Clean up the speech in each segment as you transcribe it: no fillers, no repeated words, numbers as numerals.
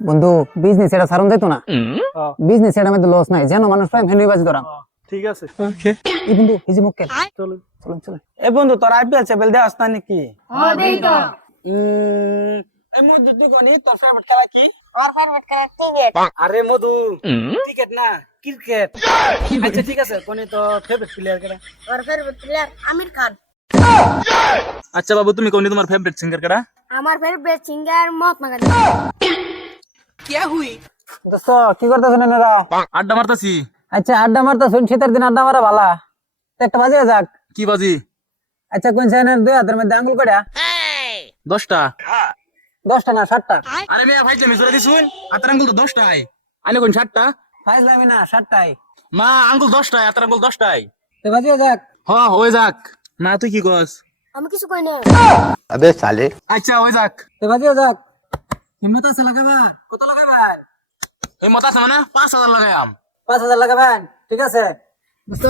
বন্ধু বিজনেস এটা সারন যাইতো না, বিজনেস এটার মধ্যে লস নাই, যেন মানুষ প্রাইম হেনরি বাজি ধরা। ঠিক আছে এই বন্ধু এই যে মক্কেল, চলো চলুন চলুন। এ বন্ধু তোর আইপিএল চ্যাপেল দেওয়াস না নাকি? হ্যাঁ দেই তো। এই মধু তুই কোনি তোর ফেভারিট খেলা কি? আমার ফেভারিট খেলা ক্রিকেট। আরে মধু ক্রিকেট না ক্রিকেট। আচ্ছা ঠিক আছে কোনি তো ফেভারিট প্লেয়ার কেডা? আমার ফেভারিট প্লেয়ার আমির খান। আচ্ছা বাবু তুমি কোনি তোমার ফেভারিট সিঙ্গার কেডা? আমার ফেভারিট সিঙ্গার মহাত্মা গান্ধী। দোস্ত কি করতেছেন এনারা? আড্ডা মারতাছি। আচ্ছা আড্ডা মারতেছেন, শীতের দিন আড্ডা মারা ভালা, তো একটা বাজিয়ে যাক। কি বাজি? আচ্ছা কোন সাইনের দুই হাতের মধ্যে আঙ্গুল কয়টা? 10টা। 10টা না 7টা? আরে মিয়া ভাই তুমি জোরে দিছুন আতার আঙ্গুল তো 10টাই আনে কোন 7টা? ফাইজলামি না, 7টাই। মা আঙ্গুল 10টাই আতার আঙ্গুল 10টাই। তো বাজিয়ে যাক। হ্যাঁ হয়ে যাক। না তুই কি কস? আমি কিছু কই না। अबे साले আচ্ছা হয়ে যাক। তো বাজিয়ে যাক। হিম্মত আছে লাগাবা? কত লাগাবেন? এই মত আছে মানে 5000 লাগাইয়াম। 5000 লাগাবেন? ঠিক আছে দোস্ত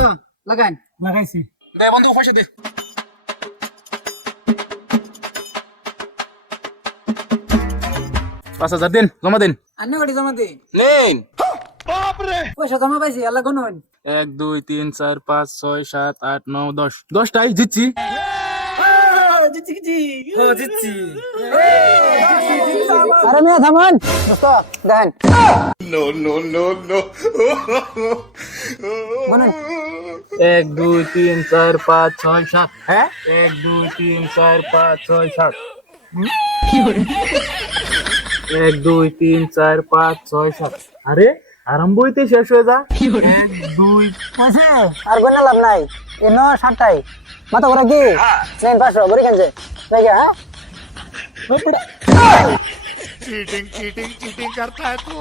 লাগান। লাগাইছি। দে বন্ধু পয়সা দে। 5000 দিন জমা দিন। আন্নে গাড়ি জমা দি। নেন। পয়সা জমা পাইছি, আল্লাহ গুনুন। 1 2 3 4 5 6 7 8 9 10 10টাই জিতছি। জিতছি। আরে মিয়া থামান দোস্ত, দেখেন नो नो नो नो গুনুন। 1 2 3 4 5 6 7 হ্যাঁ 1 2 3 4 5 6 7 1 2 3 4 5 6 7 আরে আরম্ভইতে শেষ হয়ে যা 1 2 আছে আর গুনা লাভ নাই, এ ন 7টাই মাথা ঘোরা কি নেন 500 বড়ি কানছে লাগে। হ্যাঁ चीटिंग चीटिंग चीटिंग करता है तू